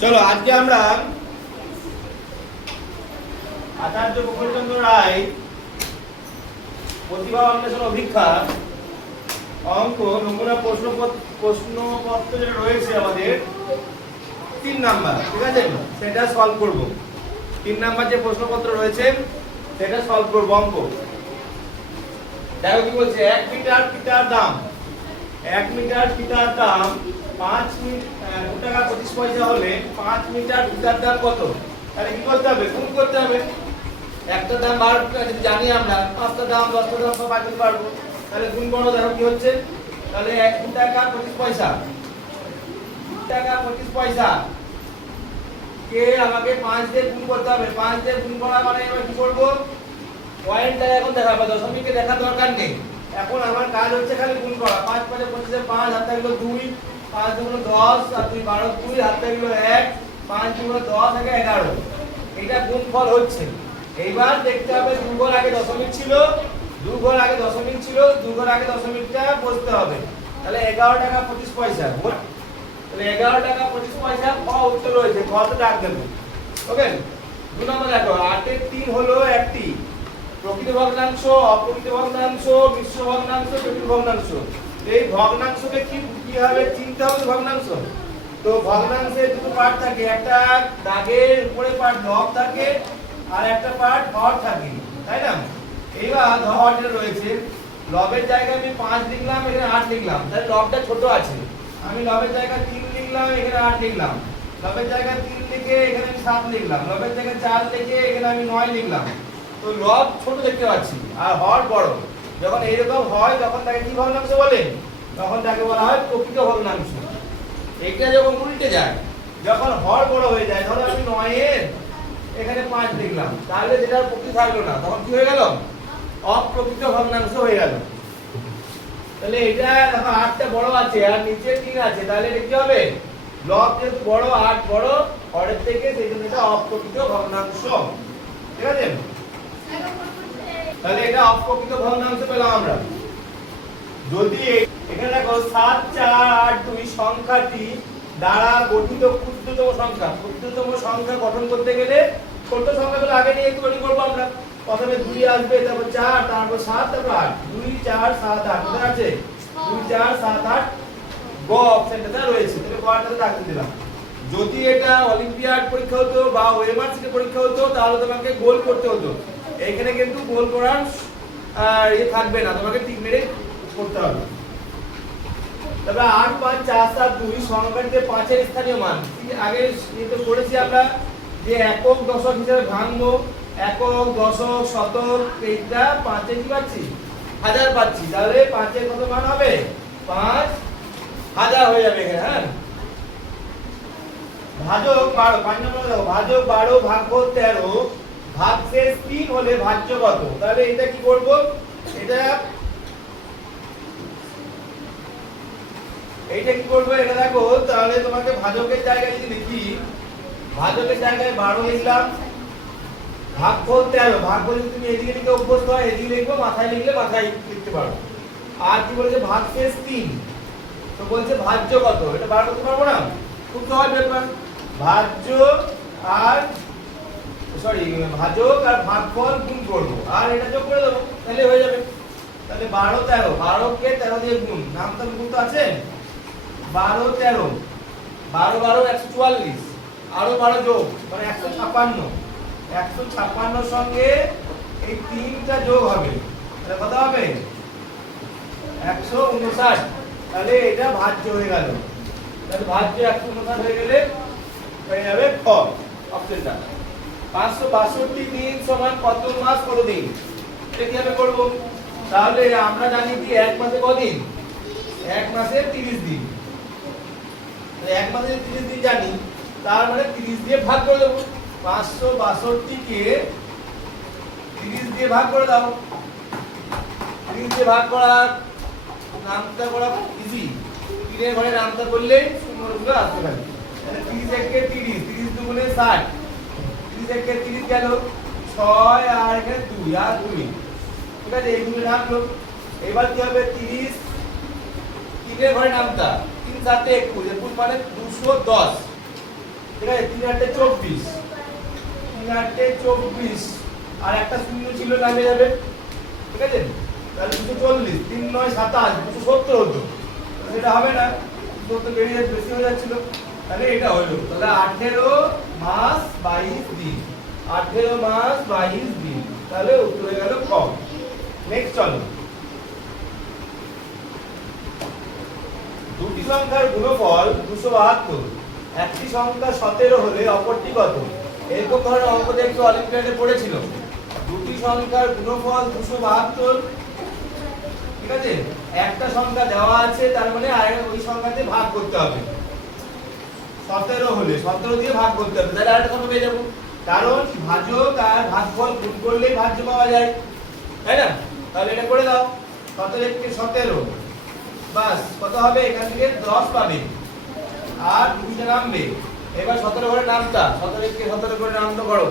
চলো আজকে আমরা আচার্য গোপালচন্দ্র রায় প্রতিভা অন্বেষণ অভিক্ষা অঙ্ক নমুনা প্রশ্নপত্র যেটা রয়েছে আমাদের 3 নাম্বার, ঠিক আছে, সেটা সলভ করব। 3 নাম্বার যে প্রশ্নপত্র রয়েছে সেটা সলভ করব অঙ্ক। দেখো কি বলছে, 1 মিটার ফিতার দাম 5 টাকা 25 পয়সা হলে 5 মিটার ফিতার দাম কত? তাহলে কি করতে হবে? গুণ করতে হবে। একটা দাম 12 টাকা যদি জানি আমরা, 5টা দাম 10টা দাম সব বাকি পারবো। তাহলে গুণ করো, দেখো কি হচ্ছে। তাহলে 1 টাকা 25 পয়সা, 2 টাকা 25 পয়সা কে আমাকে 5 দিয়ে গুণ করতে হবে। 5 দিয়ে গুণ করা মানে এবার কি করব? পয়েন্টটা এখন দেখাবো, দশমিকে দেখা দরকার নেই। এখন আমার কাজ হচ্ছে খালি গুণ করা। 5 5 25 5 হাতে গেল 2, 5 দুগুণ 10 আর 2 12, 2 হাতে গেল 1, 5 দুগুণ 10 থেকে 11। এটা গুণফল হচ্ছে। এইবার দেখতে হবে 2 ঘর আগে দশমিক ছিল, 2 ঘর আগে দশমিক ছিল, 2 ঘর আগে দশমিকটা বসতে হবে। তাহলে 11 টাকা 25 পয়সা। তাহলে 11 টাকা 25 পয়সা খ উত্তর রয়েছে। খ তো ডাক দেব। ওকে, 2 নম্বর দেখো, 8 এর 3 হলো একটি প্রকৃত ভগ্নাংশ, অপ্রকৃত ভগ্নাংশ, মিশ্র ভগ্নাংশ, জটিল ভগ্নাংশ। এই ভগ্নাংশকে কিভাবে চিনতে হবে? ভগ্নাংশ তো ভগ্নাংশের দুটো পার্ট থাকে, একটা দাগের উপরে পার্ট লব থাকে আর একটা পার্ট হর থাকে, তাই না? এইবার ধর যেটা রয়েছে, লবের জায়গায় আমি 5 লিখলাম, এখানে 8 লিখলাম, তাহলে লবটা ছোট আছে। আমি লবের জায়গায় 3 লিখলাম, এখানে 8 লিখলাম। লবের জায়গায় 3 লিখে এখানে আমি 7 লিখলাম। লবের জায়গায় 4 লিখে এখানে আমি 9 লিখলাম। তো লব ছোট দেখতে পাচ্ছি আর হর বড়। যখন এইরকম হয় তখন তাকে কি ভগ্নাংশ বলে? তখন তাকে বলা হয় প্রকৃত ভগ্নাংশ। এটা যখন উল্টে যায়, যখন হর বড় হয়ে যায়, ধরো আমি 9 এর এখানে 5 লিখলাম, তাহলে যেটা প্রকৃত থাকলো না, তখন কি হয়ে গেল? অপ্রকৃত ভগ্নাংশ হয়ে গেল। তাহলে এটা দেখো 8টা বড় আছে আর নিচে 3 আছে, তাহলে এটা কি হবে? লব যেহেতু বড়, 8 বড় হরের থেকে, সেই জন্য এটা অপ্রকৃত ভগ্নাংশ, ঠিক আছে? তাহলে এটা অপ্রকৃত ভগ্নাংশ পেলাম আমরা। যদি এখানে দেখো 7 4 8 2 সংখ্যাটি দ্বারা গঠিত ক্ষুদ্রতম সংখ্যা। ক্ষুদ্রতম সংখ্যা গঠন করতে গেলে ছোট সংখ্যাগুলো আগে নিয়ে তৈরি করব আমরা। প্রথমে 2 আসবে, তারপর 4, তারপর 7, তারপর 8। 2 4 7 8 কোথায় আছে? 2 4 7 8 গ অপশনটা রয়েছে। তাহলে গটাতে দাগ দিয়ে দিলাম। যদি এটা অলিম্পিয়াড পরীক্ষা হতো বা ওএমআরসি পরীক্ষা হতো, তাহলে তোমাকে গোল করতে হতো। এখানে কিন্তু গোল করার থাকবে না, তোমাকে টিক মেরে করতে হবে। তবে 8 5 4 7 2 সংখ্যাটিতে 5 এর স্থানীয় মান। আগে এটা পড়েছি আমরা যে একক দশক হিসেবে ভাঙবো। একক দশক শতক এইটা 5 এ কি পাচ্ছি? হাজার পাচ্ছি। তাহলে 5 এর কত মান হবে? 5000 হয়ে যাবে এখানে। হ্যাঁ, ভাজক 12, 5 নম্বর দেখো, ভাজক 12 ভাগফল 13 ভাগশেষ 3 হলে ভাজ্য কত? তাহলে এটা কি করব? এইটা কি করব? এটা দেখো, তাহলে তোমাকে ভাজকের জায়গায় যদি লিখি, ভাজকের জায়গায় 12 লিখলাম, ভাগফল 13। ভাগফল যদি তুমি এদিকে লিখে অভ্যস্ত হয়, এদিকে লিখবো, মাথায় লিখলে মাথায় লিখতে পারো। আর কি বলেছে? ভাগশেষ 3। তো বলছে ভাজ্য কত? এটা বার করতে পারবো না? খুব সহজ ব্যাপার। ভাজ্য আর ভাজক আর ভাগফল গুণ করব আর এটা যোগ করে দেবো, তাহলে হয়ে যাবে। তাহলে 12 13, 12 কে 13 দিয়ে গুণ, নাম তো গুণ তো আছে। 12 13, 12 12 144, আরো 12 যোগ মানে 156। 156 সঙ্গে এই 3টা যোগ হবে, তাহলে কত হবে? 159। তাহলে এটা ভাজ্য হয়ে গেল। তাহলে ভাজ্য 159 হয়ে গেলে হয়ে যাবে খ অপশনটা। 562 দিন সমান কত মাস কত দিন? এটা কিভাবে করব? তাহলে আমরা জানি কি 1 মাসে কদিন? 1 মাসে 30 দিন। তো 1 মাসে 30 দিন জানি, তার মানে 30 দিয়ে ভাগ করে দেব। 562 কে 30 দিয়ে ভাগ করে দাও। 30 দিয়ে ভাগ করার নামটা করা ইজি। 3 এর ঘরে নামটা করলে শূন্যগুলো আসতে থাকে। তাহলে 30 একে 30, 30 দুগুণে 60, 30 একে 30 গেল 6 আর এখানে 2 আর 2, ঠিক আছে? এইগুলো রাখলো। এবার কি হবে? 30 3 এর ঘরে নামটা 3 7 21, 21 মানে 210, ঠিক আছে, 3 8 24, 3 8 24 আর একটা শূন্য ছিল নামে যাবে, ঠিক আছে, তাহলে 240, 3 9 27, 270 হতো, সেটা হবে না, 270 বেরিয়ে বেশি হয়ে যাচ্ছিল, তাহলে এটা হলো, তাহলে 18 মাস 22 দিন, 18 মাস 22 দিন, তাহলে উত্তর হয়ে গেল খ। নেক্সট চলো, দুটি সংখ্যার গুণফল 272, একটি সংখ্যা 17 হলে অপরটি কত? এরকম ধরনের অঙ্ক দেখতে অলিম্পিয়াডে পড়েছিল। দুটি সংখ্যার গুণফল 272, ঠিক আছে, একটা সংখ্যা দেওয়া আছে, তার মানে ওই সংখ্যাতে ভাগ করতে হবে, 17 হলে 17 দিয়ে ভাগ করতে হবে, তাহলে আরেকটা কত পেয়ে যাবো, কারণ ভাজক আর ভাগফল গুণ করলেই ভাজ্য পাওয়া যায়, তাই না? তাহলে এটা করে দাও, 17 কে 17, বাস কত হবে, এখান থেকে 10 পাবে আর দুইটা নামবে, এবার 17 করে নামতা, 17 কে 17 করে নামতো করো,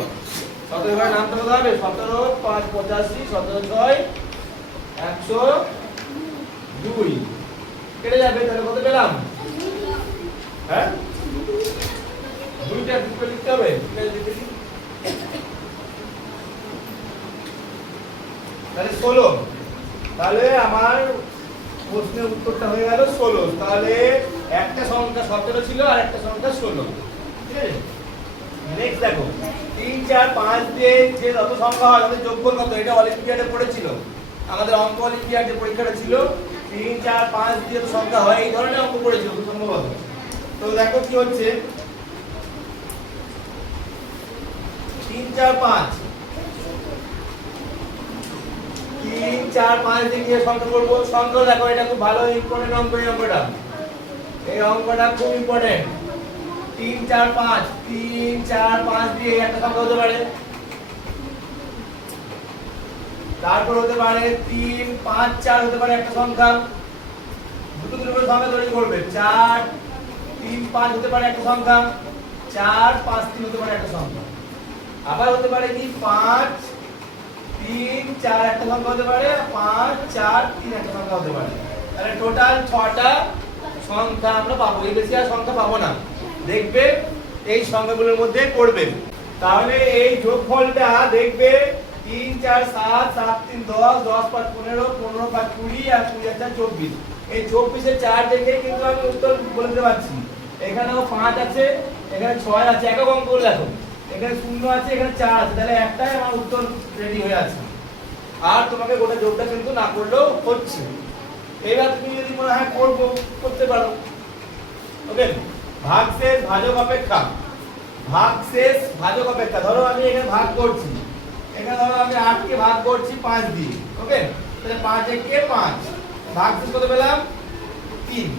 17 করে নামতে কত হবে, 17 5 85, 17 6 102, কেটে যাবে, তাহলে কত পেলাম, হ্যাঁ, দুইটা লিখতে হবে, তাহলে 16, তাহলে আমার প্রশ্নের উত্তরটা হয়ে গেল 16, তাহলে একটা সংখ্যা 17 ছিল আর একটা সংখ্যা 16, ঠিক আছে। নেক্সট দেখো, 3 4 5 দিয়ে যে যত সংখ্যা হয় তাদের যোগফল কত, এটা অলিম্পিয়াডে পড়েছিল, আমাদের অঙ্ক অলিম্পিয়াডে পরীক্ষাটা ছিল, 3 4 5 দিয়ে যত সংখ্যা হয় এই ধরনের অঙ্ক পড়েছিল সম্ভবত। তো দেখো কি হচ্ছে, 3 4 5, 3 4 5 দিয়ে সংখ্যা করব, সংখ্যা দেখো এটা খুব ভালো ইম্পর্টেন্ট অঙ্ক, এই অঙ্কটা খুব ইম্পর্টেন্ট। 3 4 5, 3 4 5 দিয়ে একটা সংখ্যা হতে পারে, তারপর হতে পারে 3 5 4 হতে পারে একটা সংখ্যা, দুটো দুটো করে সংখ্যা তৈরি করবে, 4 3 5 হতে পারে একটা সংখ্যা, 4 5 3 হতে পারে একটা সংখ্যা, আবার হতে পারে কি 5 3 4 একটা সংখ্যা হতে পারে, 5 4 3 একটা সংখ্যা হতে পারে, তাহলে টোটাল 6টা সংখ্যা আমরা পাবো, এই বেশি আর সংখ্যা পাবো না, দেখবে এই সংখ্যাগুলোর মধ্যে পড়বে, তাহলে এই যোগফলটা দেখবে 3 4 7 7 3 10 10 5 15 15 5 20 আর 20 4 24, এই 24 এর 4 দেখে কিন্তু আমি উত্তর বলে দিতে পারছি, এখানেও 5 আছে, এখানে 6 আছে, একক অঙ্ক করে দেখো, এখানে 0 আছে, এখানে 4 আছে, তাহলে একটাই আমার উত্তর রেডি হয়ে আছে, আর তোমাকে গোটা যোগটা কিন্তু না করলেও হচ্ছে। এবার তুমি যদি মনে হয় করবো করতে পারো, ওকে। ভাগশেষ ভাজক অপেক্ষা, ভাগশেষ ভাজক অপেক্ষা, ধরো আমি এখানে ভাগ করছি, এখানে ধরো আমি 8 কে ভাগ করছি 5 দিয়ে, ওকে, তাহলে 5 1 কে 5, ভাগশেষ কত পেলাম 3,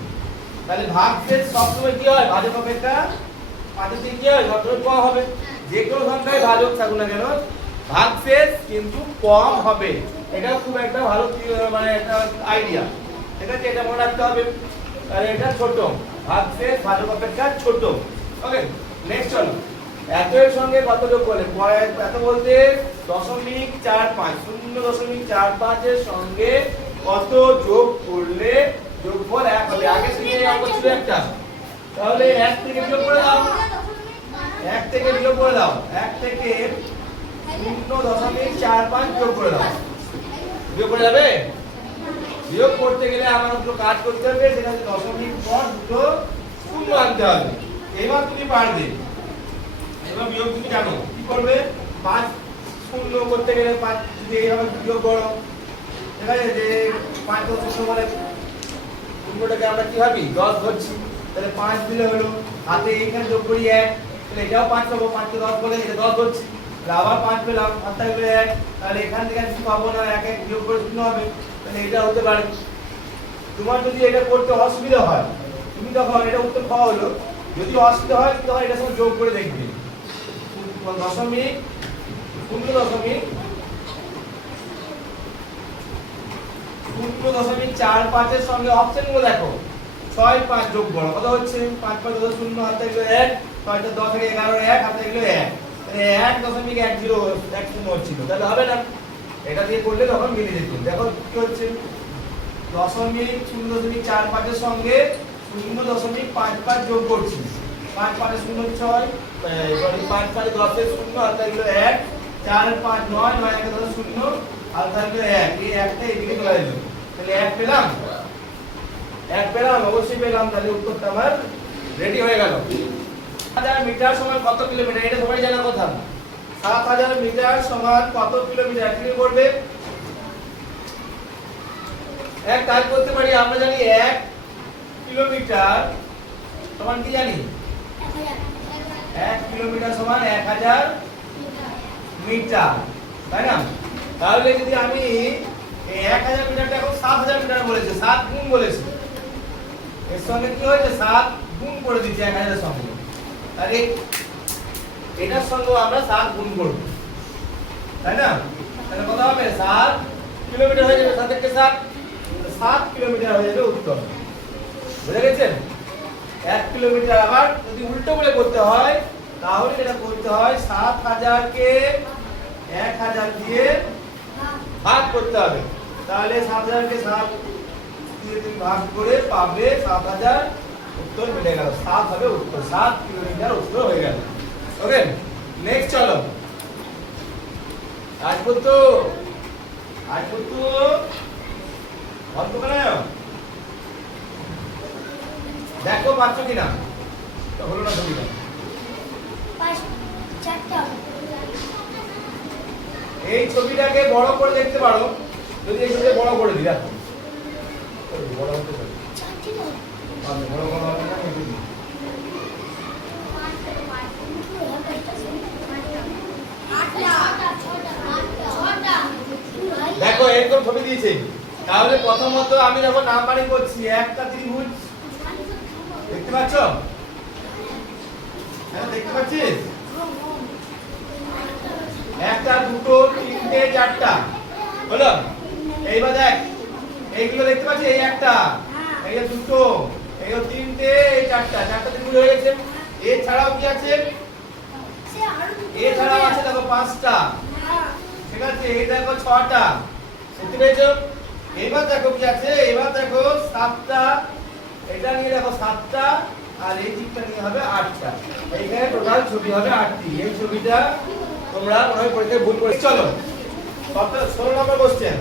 তাহলে ভাগশেষ সবসময় কি হয়, ভাজক অপেক্ষা 5 এর থেকে কি হয়, সবসময় কম হবে, যে কোনো সংখ্যায় ভাজক থাকুক না কেন ভাগশেষ কিন্তু কম হবে, এটা খুব একটা ভালো মানে একটা আইডিয়া, ঠিক আছে, এটা মনে রাখতে হবে, তাহলে এটা ছোট, ভাগশেষ ভাজক অপেক্ষা ছোট, ওকে। নেক্সট চলো, এত এর সঙ্গে কত যোগ করলে, এত বলতে 0.45, 0.45 এর সঙ্গে কত যোগ করলে যোগফল 1 হবে, আগে থেকে অঙ্ক ছিল একটা, তাহলে 1 থেকে বিয়োগ করে দাও, 1 থেকে বিয়োগ করে দাও, 1 থেকে 0.45 বিয়োগ করে দাও, বিয়োগ করে যাবে, বিয়োগ করতে গেলে আমার দুটো কাজ করতে হবে, সেটা হচ্ছে দশমিক পর দুটো শূন্য আনতে হবে, এবার তুমি পারবে, এবার বিয়োগ তুমি জানো কি করবে, 5 শূন্য করতে গেলে 5 যদি এইভাবে বিয়োগ করো, ঠিক আছে, যে 5 ও 0 বলে শূন্যটাকে আমরা কি ভাবি 10 ধরছি, তাহলে 5 দিলে হলো, হাতে এখানে যোগ করি 1, তাহলে এটাও 5 পাবো, 5 কে 10 বলে এটা 10 ধরছি, তাহলে আবার 5 পেলাম, হাত থাকবে 1, তাহলে এখান থেকে কিছু পাবো না, 1 1 বিয়োগ করে শূন্য হবে, তাহলে এটা হতে পারে। তোমার যদি এটা করতে অসুবিধা হয় তুমি তখন এটা উত্তর পাওয়া হলো, যদি অসুবিধা হয় তখন এটার সঙ্গে যোগ করে দেখবে, দশমিক 0.45 এর সঙ্গে অপশন গুলো দেখো, 6 5 যোগ করো, কত হচ্ছে 5 5 10 0 হাতে গেলে 1, 6 10 থেকে 11 1 হাতে গেলে 1, তাহলে 1.10 হচ্ছিল, তাহলে হবে না, এটা দিয়ে করলে তখন মিলে যেত, দেখো কি হচ্ছে, 0.45 এর সঙ্গে 0.55 যোগ করছি, 5 5 শূন্য 6 সরি 5 5 10 শূন্য আর থাকলো 1 4 5 9 9 1 10 শূন্য আর থাকলো 1 এই একটা এদিকে চলে এলো তাহলে 1 পেলাম অবশ্যই পেলাম তাহলে উত্তরটা আমার রেডি হয়ে গেল 7000 মিটার সমান কত কিলোমিটার এটা সবাই জানার কথা 7000 মিটার সমান কত কিলোমিটার কি করবে এক কাজ করতে পারি আমরা জানি 1 কিলোমিটার সমান কি জানি 1 কিলোমিটার সমান 1000 মিটার তাই না তাহলে যদি আমি এই 1000 মিটারটা এখন 7000 মিটার বলেছে 7 গুণ বলেছে এর সঙ্গে কি হয়েছে 7 গুণ করে দিচ্ছি 1000 এর সঙ্গে তাহলে এটার সঙ্গে আমরা 7 গুণ করব তাই না তাহলে কত হবে 7 কিলোমিটার হয়ে যাবে 7 থেকে 7 কিলোমিটার হয়ে যাবে উত্তর বুঝে গেছেন 1 কিলোমিটার আবার যদি উল্টো করে করতে হয় তাহলে এটা করতে হয় 7000 কে 1000 দিয়ে ভাগ করতে হবে তাহলে 7000 কে 7 দিয়ে তুমি ভাগ করে পাবে 7000 উত্তর মিলে গেল 7 হবে উত্তর 7 কিলোমিটার উত্তর হয়ে গেল ওকে নেক্সট চলো আজপুত্তু অন্ত কেন দেখো পাচ্ছ কিনা হলো না ছবিটা এই ছবিটাকে বড় করে দেখতে পারো যদি এই ছবিটা বড় করে দিই দেখো বড় হতে পারে বড় বড় হবে না দেখো এরকম ছবি দিয়েছে তাহলে প্রথমত আমি যখন নাম্বারিং করছি একটা ত্রিভুজ দেখতে পাচ্ছ হ্যাঁ দেখতে পাচ্ছিস একটা দুটো তিনটে চারটা হলো এইবার দেখ এইগুলো দেখতে পাচ্ছিস এই একটা এই দুটো এই তিনটে এই চারটা ত্রিভুজ হয়ে গেছে এছাড়াও কি আছে এছাড়াও আছে দেখো পাঁচটা ঠিক আছে এই দেখো ছটা বুঝতে পেরেছো এবার দেখো কি আছে এবার দেখো সাতটা এটা নিয়ে দেখো সাতটা আর এই দিকটা নিয়ে হবে আটটা এইখানে টোটাল ছবি হবে 8টি এই ছবিটা তোমরা মনে হয় পরীক্ষায় ভুল করে চলো 16 নম্বর কোশ্চেন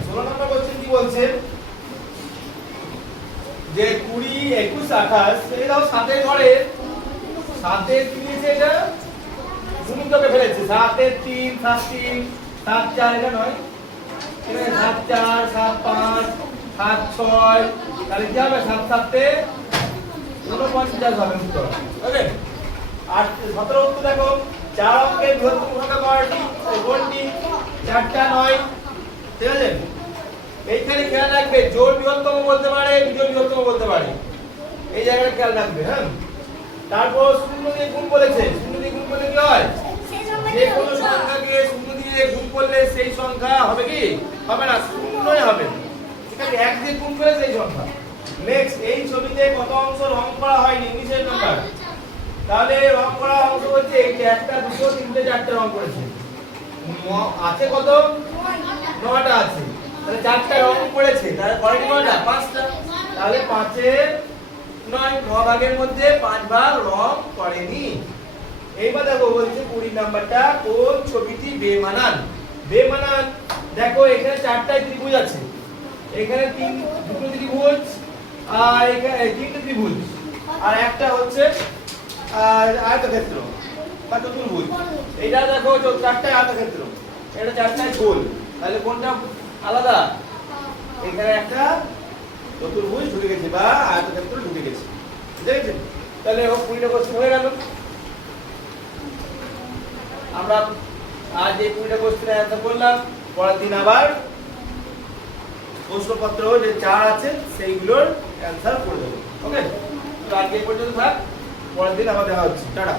কি বলছে যে 20 21 28 এই দাও 7 এর ঘরে 7 এর কি নিয়েছে এটা গুণিতকে ফেলেছে 7 এর 3 7 3 7 4 এটা নয় এখানে 7 4 7 5 7 6 তাহলে কি হবে 7 7 এ 49 হবে উত্তর ওকে আর 17 উত্তর দেখো 4 অঙ্কের বৃহত্তম সংখ্যা কোনটি 4টা 9 ঠিক আছে এইখানে খেয়াল রাখবে জোড় বৃহত্তম বলতে পারে বিজোড় বৃহত্তম বলতে পারে এই জায়গাটা খেয়াল রাখবে হ্যাঁ তারপর শূন্য দিয়ে গুণ বলেছে শূন্য দিয়ে গুণ করলে কি হয় যে কোনো সংখ্যাকে শূন্য দিয়ে গুণ করলে সেই সংখ্যা হবে কি হবে না শূন্যই হবে ঠিক আছে 1 দিয়ে গুণ করে সেই সংখ্যা নেক্সট এই ছবিতে কত অংশ রং করা হয়নি 19 নাম্বার তাহলে রং করা অংশ হচ্ছে এই যে একটা দুটো তিনটে চারটে রং করেছে আছে কত 9টা আছে তাহলে 4টা রং করেছে তাহলে কয়টি কয়টা 5টা তাহলে 5 এর 9 ভাগের মধ্যে 5 ভাগ রং করেনি এইবার দেখো বলছে 20 নাম্বারটা কোন ছবিটি বেমানান দেখো এখানে 4টা ত্রিভুজ আছে এখানে দুটো ত্রিভুজ আর এখানে তিনটে ত্রিভুজ আর একটা হচ্ছে আয়তক্ষেত্র বা চতুর্ভুজ এটা দেখো 4টায় আয়তক্ষেত্র এটা 4টায় গোল তাহলে কোনটা আলাদা এখানে একটা চতুর্ভুজ ঢুকে গেছে বা আয়তক্ষেত্র ঢুকে গেছে বুঝতে পেরেছেন তাহলে 20টা কোশ্চেন হয়ে গেল আমরা আজ এই 20টা কোশ্চেনের অ্যানসার করলাম পরের দিন আবার প্রশ্নপত্র যে 4 আছে সেইগুলোর অ্যানসার করে দেব ওকে তো আজকে পর্যন্ত থাক পরের দিন আবার দেখা হচ্ছে টাটা